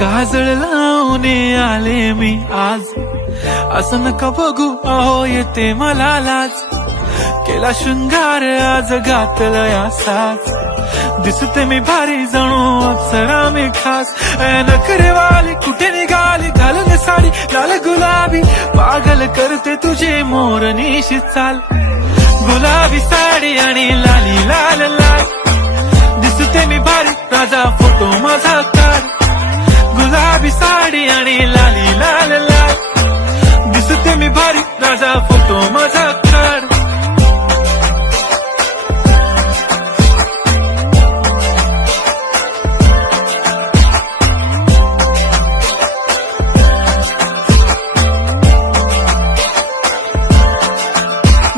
काजळ लावून आले मी आज, असं नका बघू अहो येते मला लाज. केला शृंगार आज घातलं या साज, दिसते मी भारी जणू अप्सरा मी खास. नखरेवाली कुठे निघाली घालून साडी लाल गुलाबी, पागल करते तुझे मोरनीशी चाल. गुलाबी साडी आणि लाली लाल लाल, दिसते मी भारी राजा फोटो माझा काढ. गुलाबी साडी आणि लाली लाल लाल, दिसते मी भारी राजा फोटो माझा काढ.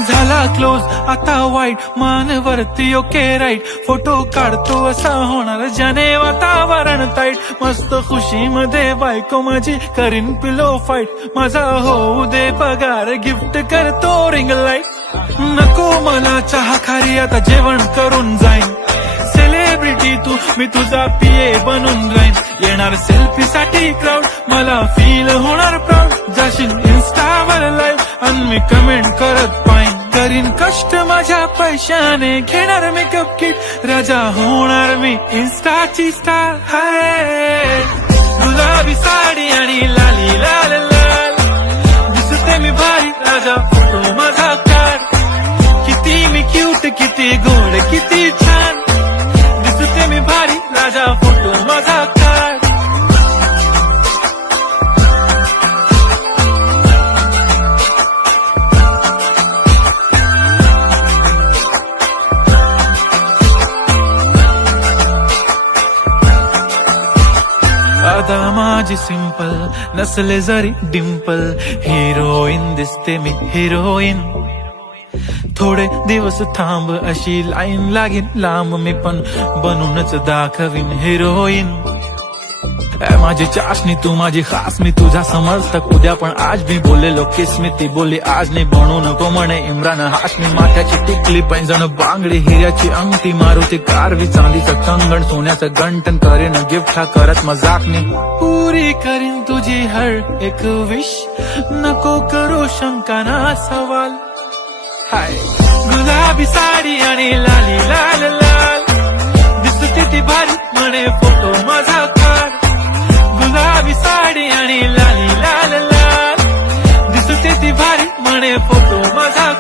झाला क्लोज आता वाईट, मान वरती ओके राईट. फोटो काढतो असा होणार ज्याने वातावरण ताईट. मस्त खुशी मध्ये बायको माझी करीन पिलो फाईट. माझा होऊ दे पगार गिफ्ट करतो रिंग लाईट. नको मला चहा खारी आता जेवण करून जाईन. सेलिब्रिटी तू मी तुझा पीए बनून राहीन. येणार सेल्फी साठी क्राऊड मला फील होणार प्राऊड. जाशील इन्स्टावर लाईव्ह आणि मी कमेंट करत पाईन. करीन कष्ट माझ्या पैशाने घेणार मेकअप किट. राजा होणार मी इन्स्टाची स्टार. हाय गुलाबी साडी आणि लाली लाल लाल, दिसते मी भारी राजा फोटो माझा काढ. किती मी क्यूट किती गोड किती छान, दिसते मी भारी राजा फोटो माझा काढ. अदा माझी सिंपल नसले जरी डिंपल, हिरोईन दिसते मी हिरोईन. थोडे दिवस थांब अशी लाईन लागेल लांब, मी पण बनूनच दाखवीन हिरोईन. माझी चाशनी तू माझी खास, मी तुझा समजतक उद्या पण आज. मी बोललेलो किस मी ती बोलली आज नाही. बनू नको म्हणे इम्रान हाशमी. माथ्याची टिकली पैंजण बांगडी हिऱ्याची अंगठी, मारुती कारवी चांदीचं कंगण सोन्याचं गंटन. करीन गिफ्ट हा करत मजाकनी, पुरी करीन तुझी हर एक विश. नको करू शंका ना सवाल. हाय गुलाबी साडी आणि लाली लाल लाल, दिसते ती भारी म्हणे फोटो माझा काढ. गुलाबी साडी आणि लाली लाल लाल, दिसते ती भारी म्हणे फोटो माझा